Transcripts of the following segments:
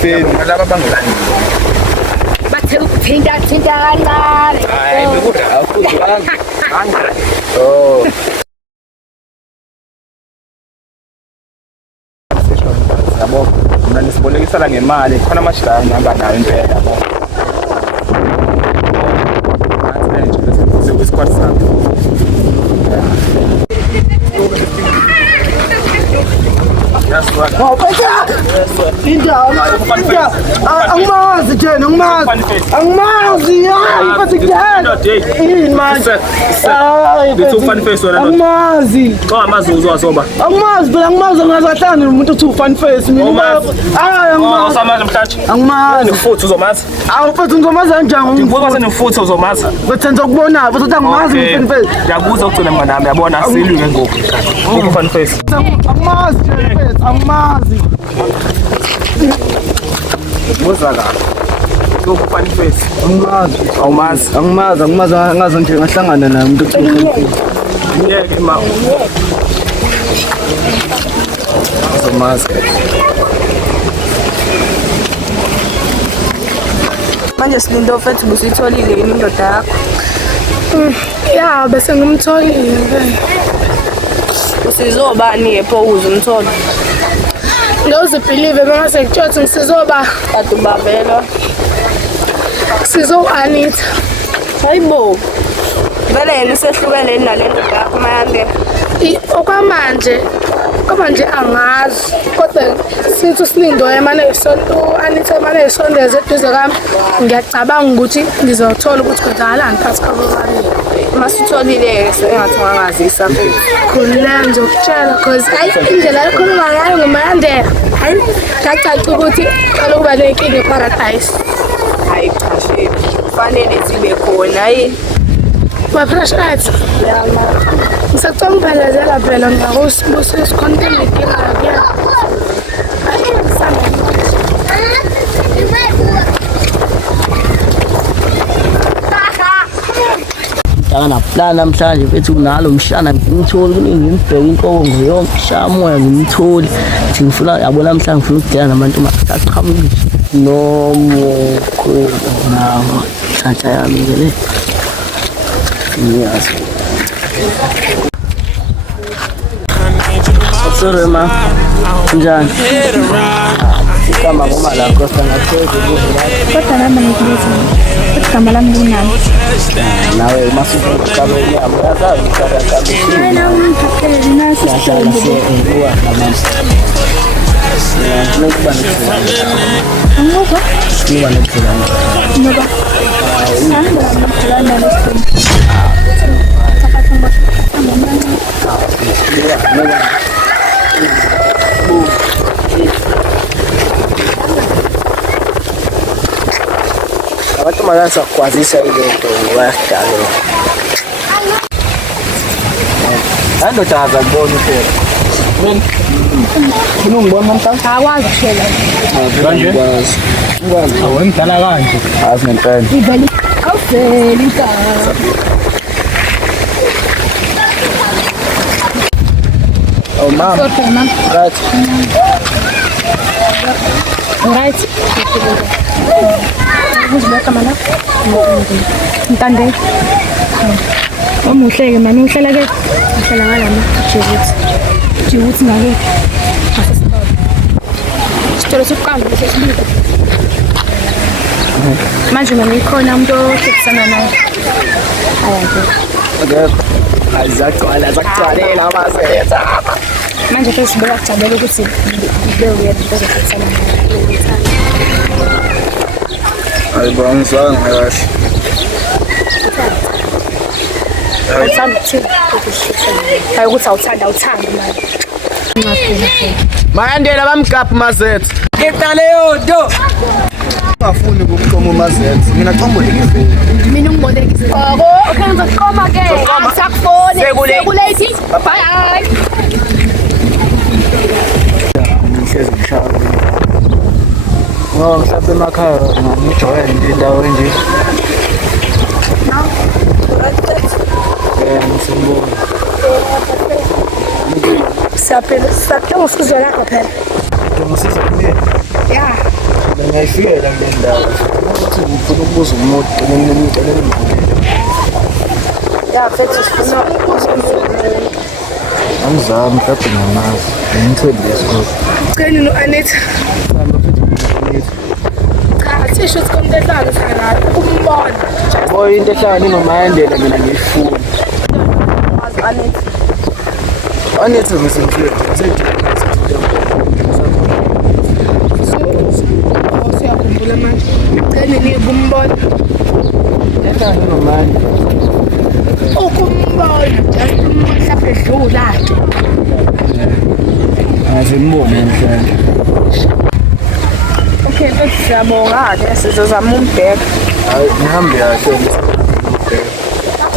ekufeni. Laba bangelani. Bathe ukuthinta kancane. Hayi bekudla akuzwanga. Oh. Yabo, mina nisibolekisana ngemali, khona amashilana ngihamba nayo impela yabo. Nathi nje bese kwisquad sakhe. Angimazi Jane, angimazi. Hayi basikudala. Yini manje? Bithi ufani face wena. Angimazi. Cha amazi uzwazoba. Angimazi phela angimazi ngazahlangana nomuntu othi ufani face mina. Hayi angimazi. Usamazi mhlathi. Angimazi. Nefuthu uzomazi. Awu futhi ngizomazi kanjani? Ngoba senefuthu uzomazi. Bethenza ukubona futhi angimazi ufani face. Ngiyakuza ukugcina mngani wami yabona asilwe ngoku. Ngoku ufani face. Angimazi face, angimazi. Muzaka. Ngoku ufani face. Angimazi. Angimazi nje ngahlangana naye umuntu othi ufani face. Ngeke ma. Uzomazi. Manje Silindo mfethu busitholile yini indoda yakho? Ya bese ngimtholile. Usizobani ephuzu umtholo? Ngizibhilive bengase ngitshothi ngisizoba Kade ubabelwa. sizo Anita. Hayibo. Vele yena usehlukene nale ndoda yakho Mayande. Okwamanje angazi kodwa sithi Silindo emane isonto Anita emane isondeze eduze kwami ngiyacabanga ukuthi ngizothola ukuthi kwenzakalani phakathi kwabo babili. Masitholile engathi ungangazisa futhi. Khona ngizokutshela because indlela ekhuluma ngayo nguMandela. Hayi ngacaca ukuthi kalokuba nenkinga eParadise. Hayi cha shit. Kufanele sibe khona yini? Bafrashati. Ngisacela ukuphelezela phela ngakusibusiso content inkinga yakhe. Plan namhlanje mfethu kunalo mshana ngimtholi ngibheka inkobo ngiyonke shamoya ngimtholi ngithi ngifuna yabo namhlanje ngifuna ukudela nabantu maqhaqhamuki nomo khona nawo thatha yami ngene yes sorry ma njani kama ngoma la Costa ngaphezulu kodwa nami ngikubiza igama lami kunani nawe masuku kabeli yabo yazazi ukara wena ungiphathele nasi kabeli ngikuwa namasi ngoba ngoba ngoba nephilana ngoba sanda ngiphalana nesimo sakathu ngoba abantu makansa kwazisa ile nto ngoba yakudala ando taza kubona phela mina ngibona mntana akwazi kushela kanje awengidala kanje azi ngempela iveli awuveli mntana oh mama sorry mama right right uzibeka mana ntande omuhle ke mama uhlala ke uhlala ngalama Jibuti ngake sitolo sokuqala sesibili manje mama ikhona umuntu ohlekisana naye azagcwalela abasetha manje ke sibeka kujabula ukuthi ngibeke uyedwa ozohlekisana naye Ayibongisanga kahle. awuthanda ukuthini hayi ukuthi awuthanda manje Mayandela bamgaphi mazethu. ngitale yodo Ungafuni ukuqoma mazethu. Mina qombolekise. Mina ungibolekise. Okay ngizoqoma ke. Akusakufoni. Sekulate. Bye. ngihlezi ngishaya mhlawumbe emakhaya ngijoyene indawo enje ngisibona Siyaphela usizo lakho phela. ngisiza kimi. Ya. Ngiyayifikela kule ndawo. Ukuthi ngifuna ukubuza umuntu ngicela Ya mfethu sifuna ukubuza angizami mhlawumbe ngamazi. Ngimthembe lesikole. Ceni no-Anita. Cha, sisho ukuthi komuntu ehlala sakala ukumbona. Boy into ehlangane noMandela mina ngiyifuna. Wazi Anita. Anethe ngisemthembe. Siyakhumbula manje. Ceni nikumbona. Ehlangane noMandela. Ukumbona. Just mhlawumbe edlula. Ngazimbola mhlawumbe. Okay, mfethu siyabonga-ke sizozama umbheka. Hayi nihambe kahle.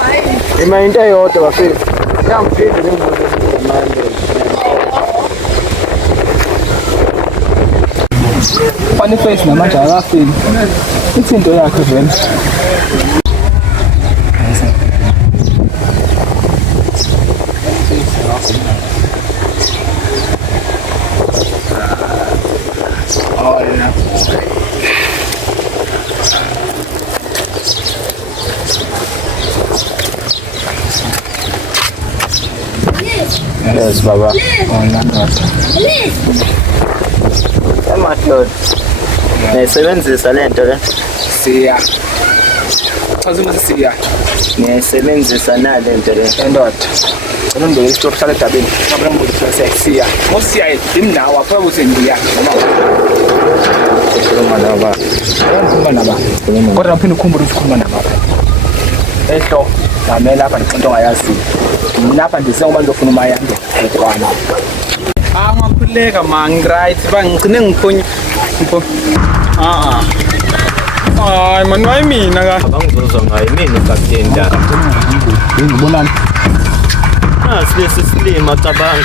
Hayi. Ima into eyodwa bafethu. Ngiyaphinde ngibuze uMandela. Funny face namanje akafiki. Ithinto yakhe vele. Yes, baba. Emadoda. Ngiyayisebenzisa lento le. Siya. Chaza ukuthi siya. Ngiyayisebenzisa na lento le. Endoda. Cela ngibeke isitop hlala edabeni. Ngabona ngibuyisa siya. Ngosiya imnawo apha ukuthi ngiya noma. Khuluma naba. Ngikhuluma naba. Kodwa uphinde ukhumbule ukuthi ukhuluma naba. Ehlo, ngamela lapha ngixoxa ongayazi. Lapha ndisengoba ngizofuna umayande ukwana. Ngakhuleka man right bangigcine ngiphonya hayi man wayi mina ka Abangizozwa ngayo mina captain da. Ngibonani? Nasi lesi silima cabanga.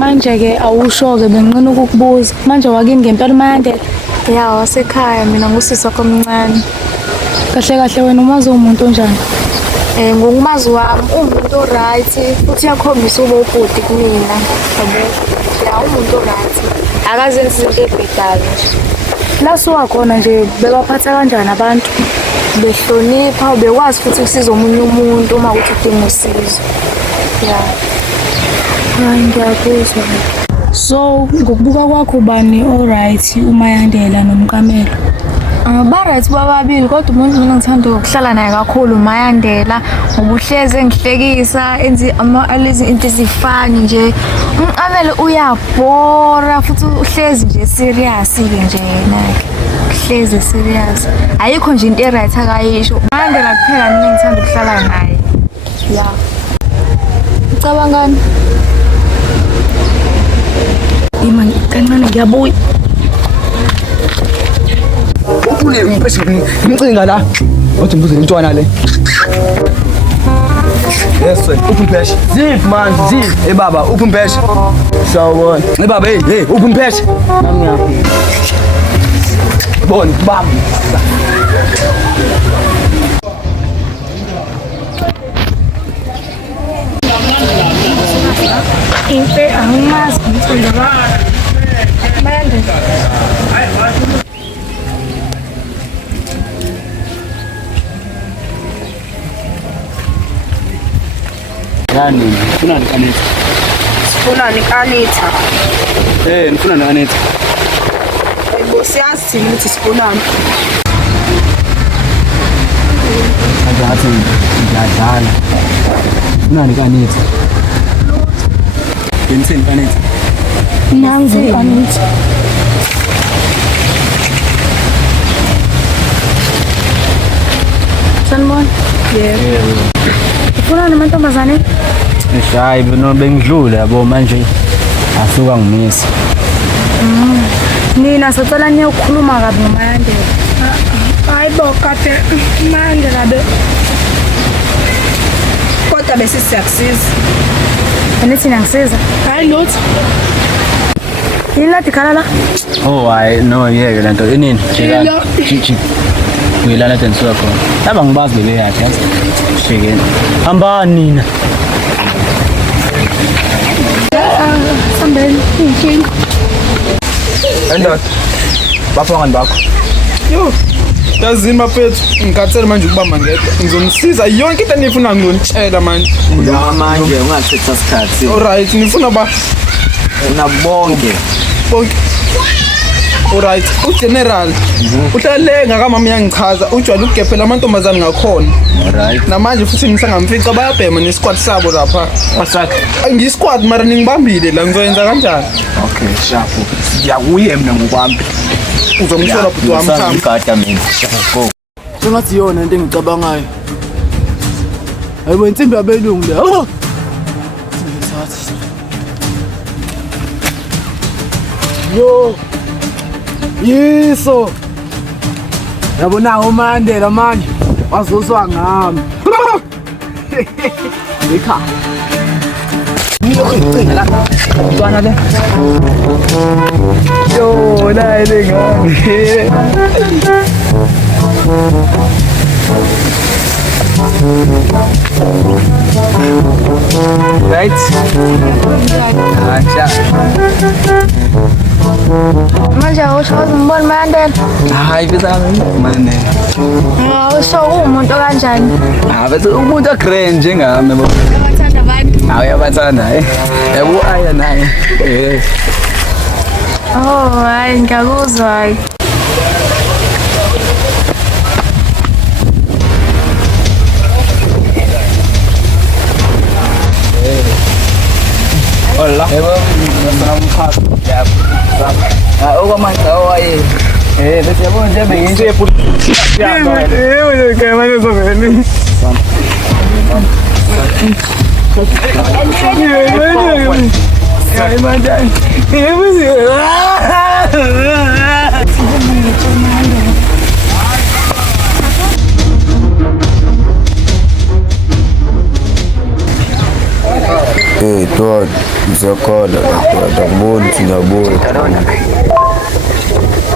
Manje-ke awusho-ke benginqina ukukubuza. Manje wakini ngempela uMandela? Ya, wasekhaya mina ngusisi wakho omncane. Kahle kahle wena umazi umuntu onjani? Ngokumazi wami umuntu o-right futhi uyakhombisa uba ubhuti kumina. Yabo. Ya, umuntu o-right. Akazenzi izinto ezibhedayo nje. La suwakhona nje bebaphatha kanjani abantu? Behlonipha, bekwazi futhi ukusiza omunye umuntu uma kuthi udinga usizo. Ya. Hayi ngiyakuzwa. So ngokubuka kwakho ubani alright uMayandela noMkamelo? Ba-right bababili kodwa umuntu mina ngithanda ukuhlala naye kakhulu uMayandela ngoba uhlezi engihlekisa lezi into ezifani nje. uMkamelo uyabhora futhi uhlezi nje serious-ke nje yena-ke. Uhlezi serious. Ayikho nje into e-right akayisho. uMayandela kuphela mina ngithanda ukuhlala naye. Ya. Ucabangani? Imani kancane ngiyabuya. Ule ngipheshi ngimcinga la. Wathi mbuze intwana le. Yes sir. Uphi mpheshi? Zip man, zip. Baba, uphi mpheshi? Sawubona. Baba, hey, uphi mpheshi? Nami ngiyaphi. Bona, baba. Impe angimazi ngithanda ba. Mandela. Yani, Funani Anita. Sifunani ka-Anita? Nifuna Anita. Hayibo, siyazi thina ukuthi sifunani. Ngathi ngiyadlala. Funani Anita. Yenzeni Anita. Nanzi Anita. Sanibona? Yebo. Ufunani mantombazane? hayi no bengidlule yabo manje asuka ngimisa. Nina sicela niyokhuluma kabi noMayandela. Hayi bo kade manje ngabe Kodwa bese siyakusiza. Anithi ngisiza. hayi lutho. Yini lati khala la? Oh hayi no yeke lento inini Ilo. jiji uyilana tensula khona laba ngibazi bebe yakhe yazi shekeni hambani nina Sambeni inkinga. endoda bafangani bakho Yo. Yazini mafethu, ngikathela manje ukubamba ngedwa. Ngizonisiza yonke into enifuna ngizonitshela manje. Manje ungachitha isikhathi. Alright, nifuna ba Unabonke. bonke. Alright, uGeneral. Uhlale ngakamama yangichaza, ujwayele ukugephela amantombazane ngakhona. Alright. Namanje futhi ngisangamfica bayabhema nesquad sabo lapha. wasakhe Ngisquad mara ningibambile la ngizoyenza kanjani? Okay, shafu. Siyakuye mina ngokwami. Uzomthola bhuti wami khamba. Ngikada mina. Go. Sengathi yona into engicabangayo. Hayibo insimbi yabelungu le. Oh! Yo! Yiso! Yabona uMandela manje wazoswa ngami. Ekha. mntwana le Yo, naye ngami. right acha Manje awusho umbona Mandela. hayi besami mane Awusho umuntu kanjani? bese umuntu agrand njengami yabo Bathanda abantu. awuyabathanda yabo aya naye Oh, hayi ngiyakuzwa. hola yebo ngisamkhapha yabo okwamanje owaye bese yabo nje bengisephu Yebo, ke manje uzoveni. hayi manje yebo Tuan, ngizakhala ngiyabona ukuthi ngiyabona.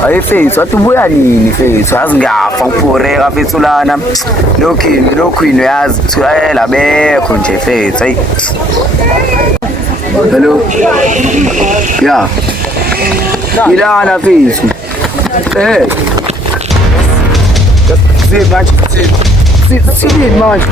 hayi face watubuya nini face yazi ngiyafa ngipureka face ulana lokhini yazi kuthiwa bekho nje face hayi hello ya ilana face see manje see manje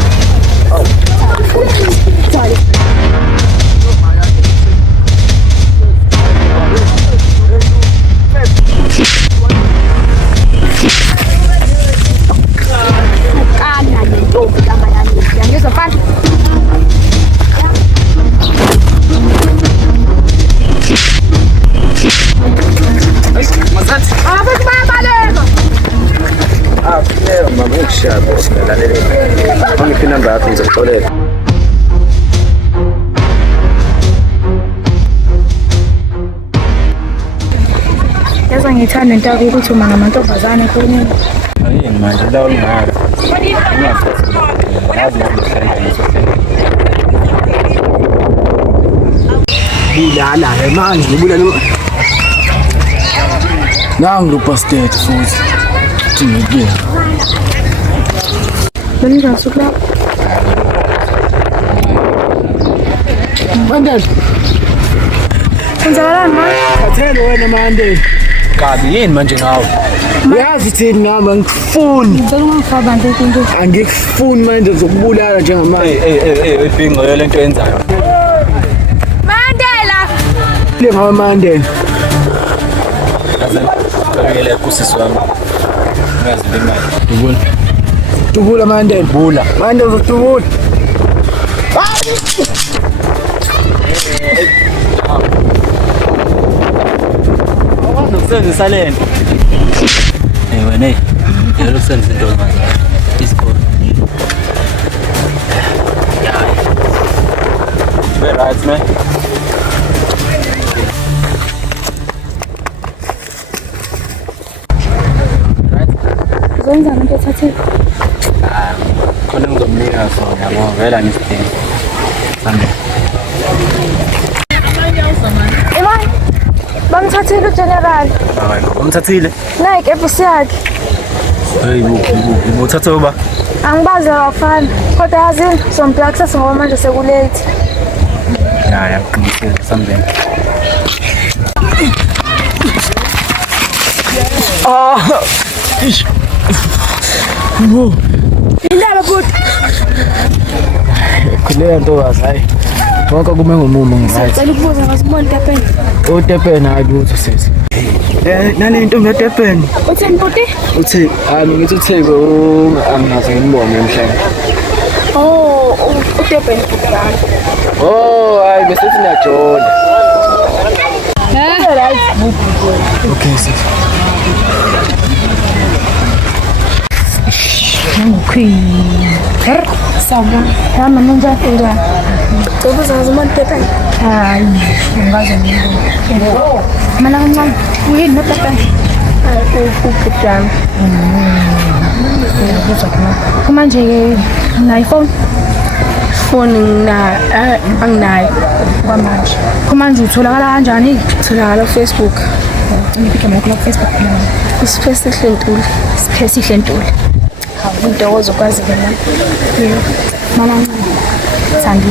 mama ngishaba silalela ngiphi number yakho ngizokuxolela Yaza ngithanda into ukuthi uma ngamantombazane efonini. yini manje la ulingaka Bulala manje ngibulala. Nangu lo bastard futhi. Thingeke. Benza sukla. Mandela, Kwenzakalani manje? khathele wena Mandela. kabi yini manje ngawe Uyazi thini ngami angikufuni. Ngicela ungifaka bantu into. Angikufuni manje zokubulala njengamanje. ebhingo yole nto yenzayo Mandela. Le ngawe Mandela. Kakele kusisi wami ngazi lemali Dubula. Dubula Mandela. bula Mandela uzodubula. nokusebenzisa lento wena yelo kusebenzisa into manje isikole very right man Kwenzani into ethathile? Khona ngizomnika sona yabo vela nisidinga. Sande. Imali. Bamthathile uGeneral. Hayi, ngomthathile. Nayi kepisi yakhe. Hey, uthatha uba. Angibazi abafana. Kodwa yazini sombheka kusasa ngoba manje sekulate. Ya, qinisile sambeni. Ish. Indaba futhi. Khuleka ntokazi hayi. Konke kume ngomumo ngithi. Cela ukubuza ngazibona Tepeni. Utepeni hayi lutho sisi. Nale ntombi yaTepeni. Utheni buti? Uthi ngithi uTheko angaze ngimbone emhlanje. Oh, uTepeni kudala. Oh, hayi bese sithi niyajola. Okay sisi. Sabona. Hamba ninjani? Ubuza ngazibona Tepeni. Hayi, ngibazi mina kancane. Uyini noTepeni? Ukudala. Manje-ke na-iPhone Phone anginayo kwamanje. Kumanje utholakala kanjani? tholakala Facebook. Ngiphi lakho la Facebook? Isipesi ehlentuli. Sihle Ntuli. Hawu intokozo kwazi mina. Mana ncane. Thandi.